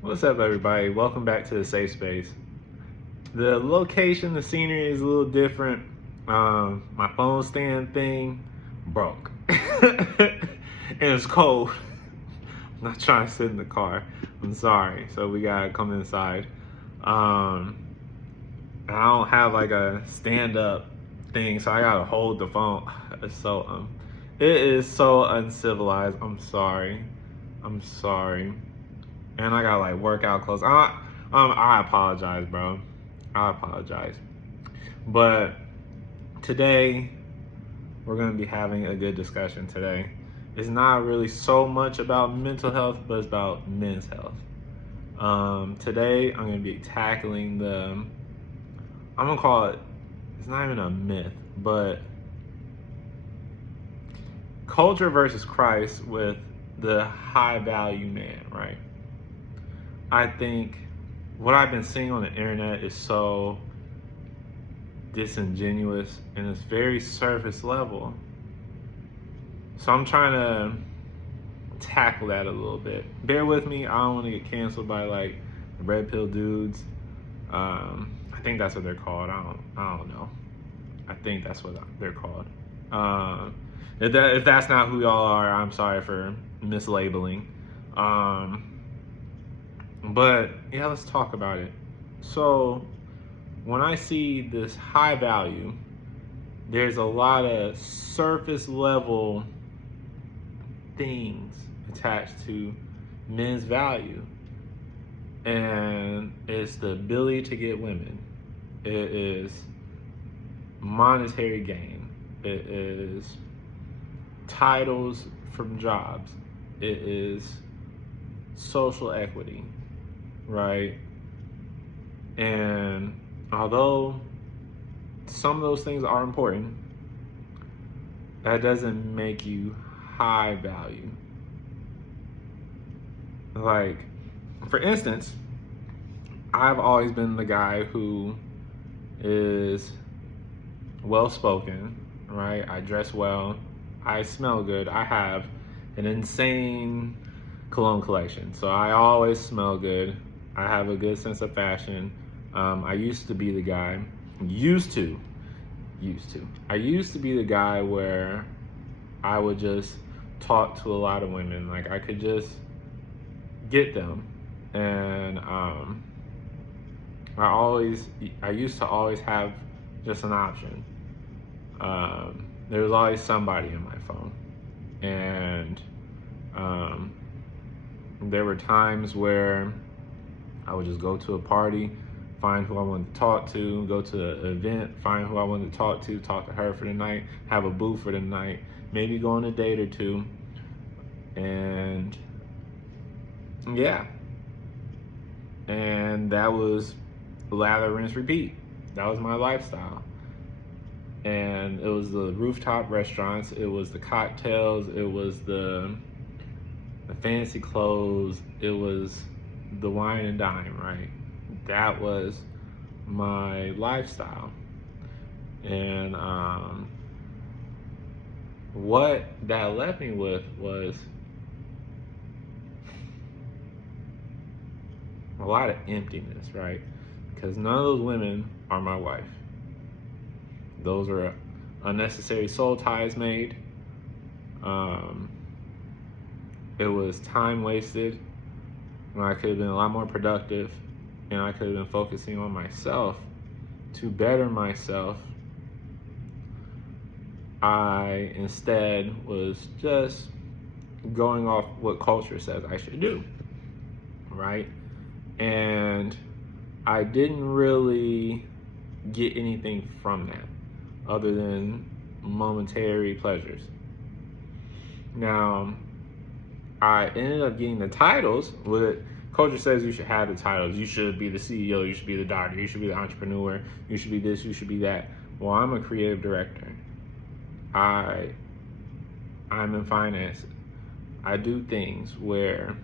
What's up, everybody? Welcome back to the safe space. The location, the scenery is a little different. My phone stand thing broke, and it's cold. I'm not trying to sit in the car. I'm sorry. So we gotta come inside. I don't have like a stand-up thing, so I gotta hold the phone. It is so uncivilized. I'm sorry. I'm sorry. And I got like workout clothes. I apologize, bro. I apologize. But today we're gonna be having a good discussion today. It's not really so much about mental health, but it's about men's health. Today I'm gonna be tackling I'm gonna call it, it's not even a myth, but culture versus Christ with the high value man, right? I think what I've been seeing on the internet is so disingenuous and it's very surface level. So I'm trying to tackle that a little bit. Bear with me. I don't want to get canceled by like red pill dudes. I think that's what they're called. I don't know. I think that's what they're called. If that's not who y'all are, I'm sorry for mislabeling. But yeah, let's talk about it. So when I see this high value, there's a lot of surface level things attached to men's value. And it's the ability to get women. It is monetary gain. It is titles from jobs. It is social equity, right? And although some of those things are important, that doesn't make you high value. Like, for instance, I've always been the guy who is well spoken, right? I dress well, I smell good, I have an insane cologne collection, so I always smell good. I have a good sense of fashion. I used to be the guy, I used to be the guy where I would just talk to a lot of women. Like I could just get them. And I used to always have just an option. There was always somebody in my phone. And there were times where I would just go to a party, find who I wanted to talk to, go to an event, find who I wanted to talk to her for the night, have a boo for the night, maybe go on a date or two. And yeah. And that was lather, rinse, repeat. That was my lifestyle. And it was the rooftop restaurants, it was the cocktails, it was the fancy clothes, it was the wine and dine, right? That was my lifestyle. And what that left me with was a lot of emptiness, right? Because none of those women are my wife. Those are unnecessary soul ties made. It was time wasted when I could have been a lot more productive and I could have been focusing on myself to better myself. I instead was just going off what culture says I should do, right? And I didn't really get anything from that other than momentary pleasures. Now, I ended up getting the titles. What culture says you should have the titles. You should be the CEO, you should be the doctor, you should be the entrepreneur, you should be this, you should be that. Well, I'm a creative director. I'm in finance. I do things where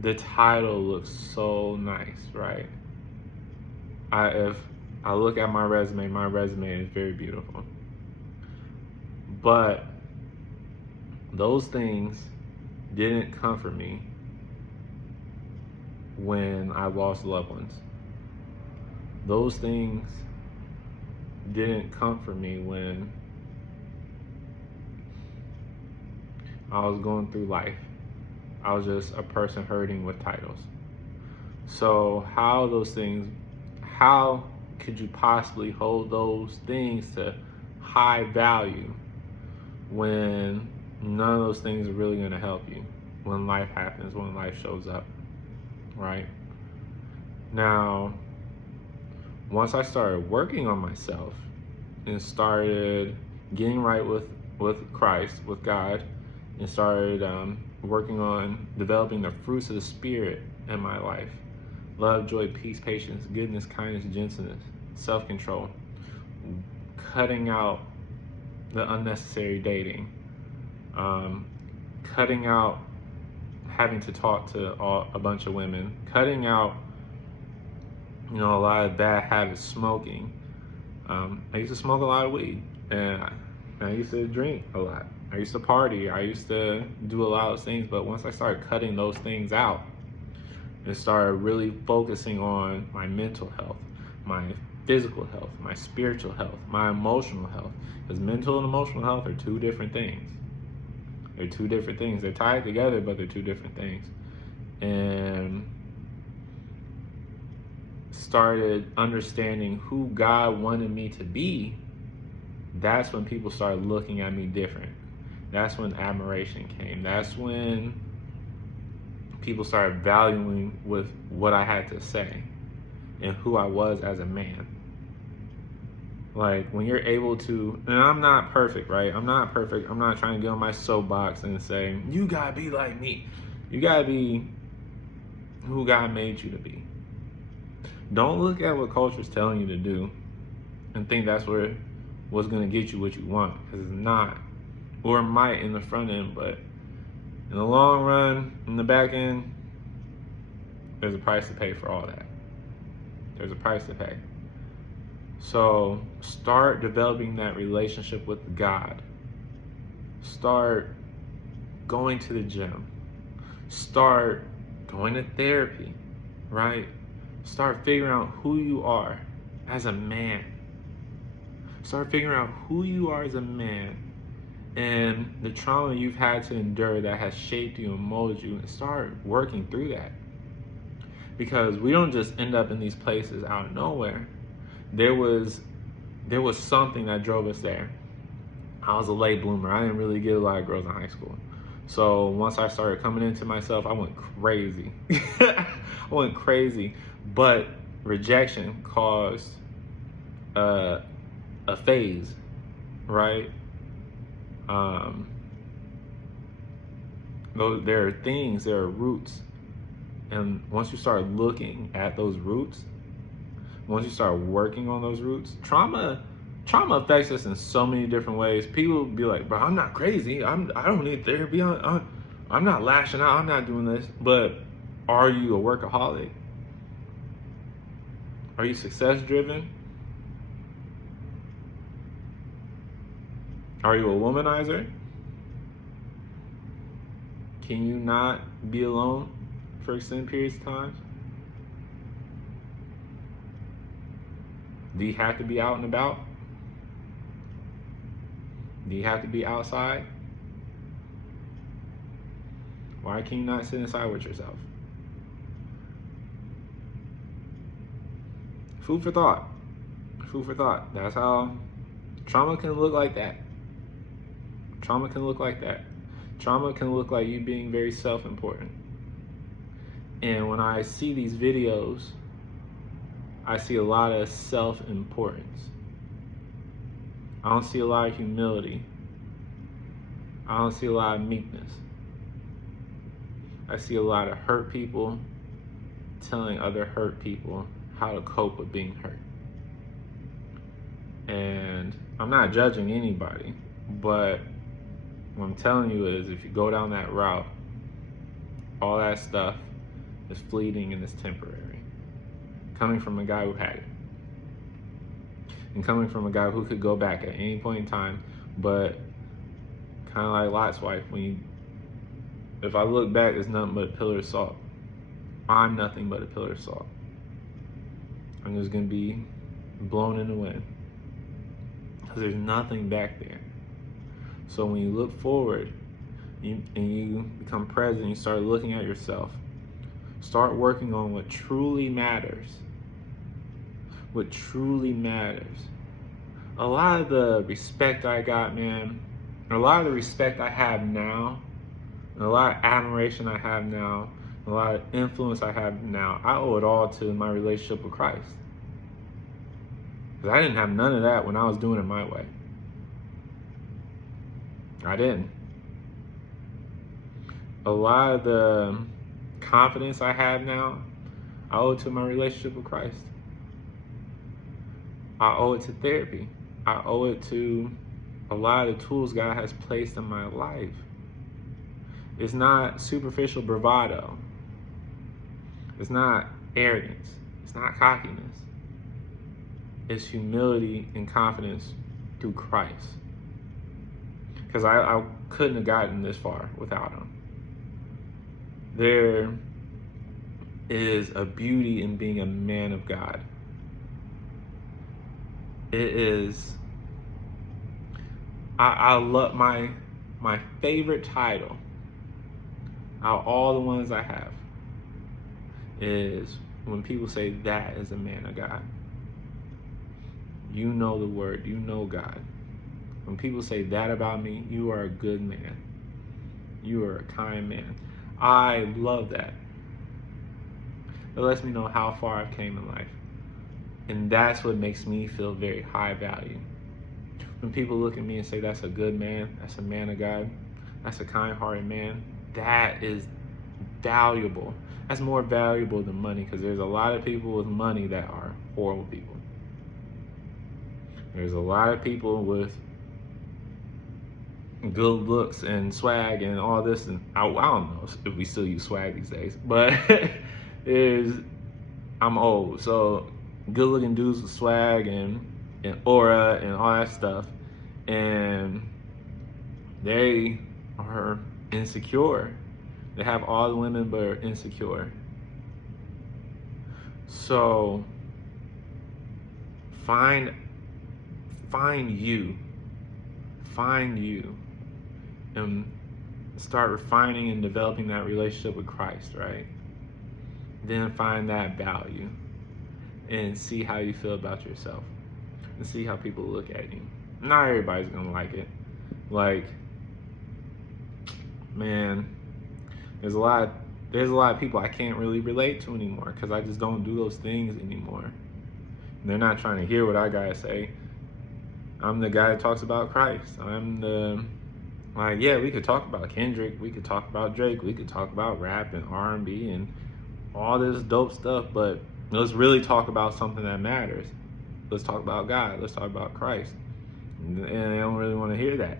the title looks so nice, right? If I look at my resume is very beautiful. But those things didn't comfort me when I lost loved ones. Those things didn't comfort me when I was going through life. I was just a person hurting with titles. So how could you possibly hold those things to high value when none of those things are really going to help you when life happens, when life shows up, right? Now, once I started working on myself and started getting right with Christ, with God, and started working on developing the fruits of the Spirit in my life: love, joy, peace, patience, goodness, kindness, gentleness, self-control, cutting out the unnecessary dating, cutting out having to talk to a bunch of women, cutting out a lot of bad habits, smoking. I used to smoke a lot of weed, and I used to drink a lot. I used to party. I used to do a lot of things, but once I started cutting those things out and started really focusing on my mental health, my physical health, my spiritual health, my emotional health, because mental and emotional health are two different things. They're two different things. They're tied together, but they're two different things. And started understanding who God wanted me to be, that's when people started looking at me different. That's when admiration came. That's when people started valuing with what I had to say and who I was as a man. Like, when you're able to, and I'm not perfect, right? I'm not perfect. I'm not trying to get on my soapbox and say, you gotta be like me. You gotta be who God made you to be. Don't look at what culture's telling you to do and think that's what's gonna get you what you want, because it's not. Or it might in the front end, but in the long run, in the back end, there's a price to pay for all that. There's a price to pay. So start developing that relationship with God. Start going to the gym. Start going to therapy, right? Start figuring out who you are as a man. Start figuring out who you are as a man and the trauma you've had to endure that has shaped you and molded you, and start working through that. Because we don't just end up in these places out of nowhere. There was something that drove us there. I was a late bloomer. I didn't really get a lot of girls in high school. So once I started coming into myself, I went crazy. I went crazy. But rejection caused a phase, right? There are things, there are roots. And once you start looking at those roots, once you start working on those roots, trauma affects us in so many different ways. People be like, bro, I'm not crazy. I don't need therapy. I'm not lashing out. I'm not doing this. But are you a workaholic? Are you success driven? Are you a womanizer? Can you not be alone for extended periods of time? Do you have to be out and about? Do you have to be outside? Why can you not sit inside with yourself? Food for thought. Food for thought. That's how trauma can look like that. Trauma can look like that. Trauma can look like you being very self-important. And when I see these videos, I see a lot of self-importance. I don't see a lot of humility. I don't see a lot of meekness. I see a lot of hurt people telling other hurt people how to cope with being hurt. And I'm not judging anybody, but what I'm telling you is, if you go down that route, all that stuff is fleeting and is temporary. Coming from a guy who had it. And coming from a guy who could go back at any point in time, but kind of like Lot's wife, if I look back, it's nothing but a pillar of salt. I'm nothing but a pillar of salt. I'm just going to be blown in the wind because there's nothing back there. So when you look forward and you become present, you start looking at yourself. Start working on what truly matters. What truly matters. A lot of the respect I got, man, a lot of the respect I have now, and a lot of admiration I have now, a lot of influence I have now, I owe it all to my relationship with Christ. Because I didn't have none of that when I was doing it my way. I didn't. A lot of the confidence I have now, I owe it to my relationship with Christ. I owe it to therapy. I owe it to a lot of the tools God has placed in my life. It's not superficial bravado. It's not arrogance. It's not cockiness. It's humility and confidence through Christ. Because I couldn't have gotten this far without him. There is a beauty in being a man of God. It is, I love my favorite title out of all the ones I have is when people say that is a man of God. You know the word, you know God. When people say that about me, you are a good man. You are a kind man. I love that. It lets me know how far I've came in life. And that's what makes me feel very high value. When people look at me and say that's a good man, that's a man of God, that's a kind-hearted man, that is valuable. That's more valuable than money, because there's a lot of people with money that are horrible people. There's a lot of people with good looks and swag and all this, and I don't know if we still use swag these days, but I'm old, so good looking dudes with swag and aura and all that stuff, and they are insecure. They have all the women but are insecure. So find you and start refining and developing that relationship with Christ, right? Then find that value and see how you feel about yourself and see how people look at you. Not everybody's gonna like it. Like, man, there's a lot of people I can't really relate to anymore because I just don't do those things anymore. And they're not trying to hear what I gotta say. I'm the guy that talks about Christ. Yeah, we could talk about Kendrick, we could talk about Drake, we could talk about rap and R&B and all this dope stuff, but let's really talk about something that matters. Let's talk about God. Let's talk about Christ. And they don't really want to hear that.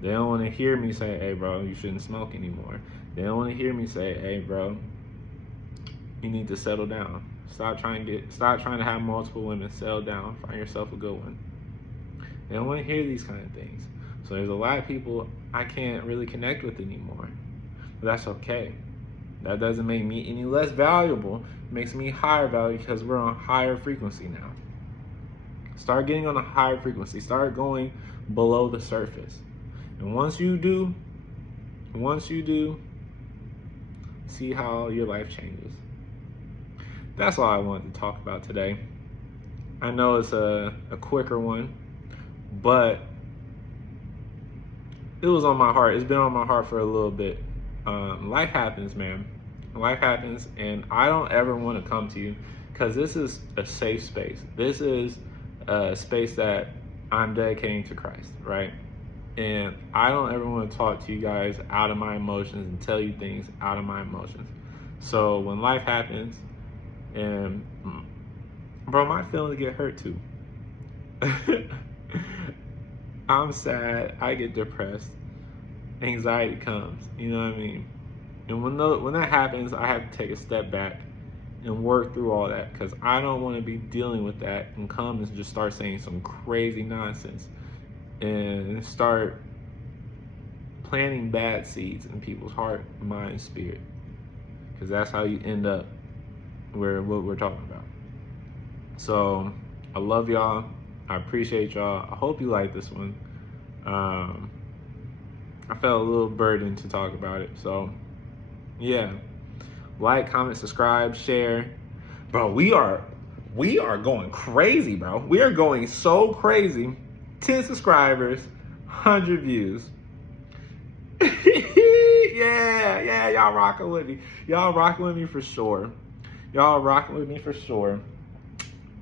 They don't want to hear me say, hey, bro, you shouldn't smoke anymore. They don't want to hear me say, hey, bro, you need to settle down. Stop trying to have multiple women. Settle down. Find yourself a good one. They don't want to hear these kind of things. So there's a lot of people I can't really connect with anymore. But that's okay. That doesn't make me any less valuable. It makes me higher value because we're on higher frequency now. Start getting on a higher frequency. Start going below the surface. And once you do, see how your life changes. That's all I wanted to talk about today. I know it's a quicker one, but it was on my heart. It's been on my heart for a little bit. Life happens, man. Life happens, and I don't ever want to come to you because this is a safe space. This is a space that I'm dedicating to Christ, right? And I don't ever want to talk to you guys out of my emotions and tell you things out of my emotions. So when life happens, and bro, my feelings get hurt too. I'm sad, I get depressed, anxiety comes, you know what I mean? And when that happens, I have to take a step back and work through all that because I don't want to be dealing with that and come and just start saying some crazy nonsense and start planting bad seeds in people's heart, mind, spirit, because that's how you end up what we're talking about. So I love y'all. I appreciate y'all. I hope you like this one. I felt a little burdened to talk about it. So yeah, like, comment, subscribe, share. Bro, we are going crazy, bro. We are going so crazy. 10 subscribers, 100 views. yeah, y'all rocking with me. Y'all rocking with me for sure. Y'all rocking with me for sure.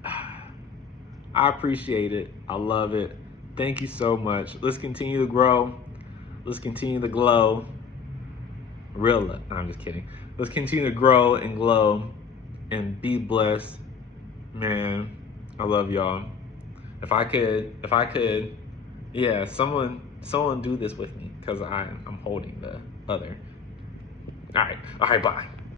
I appreciate it. I love it. Thank you so much. Let's continue to grow. Let's continue to glow. No, I'm just kidding. Let's continue to grow and glow and be blessed. Man, I love y'all. If I could, yeah, someone do this with me, because I'm holding the other. All right, bye.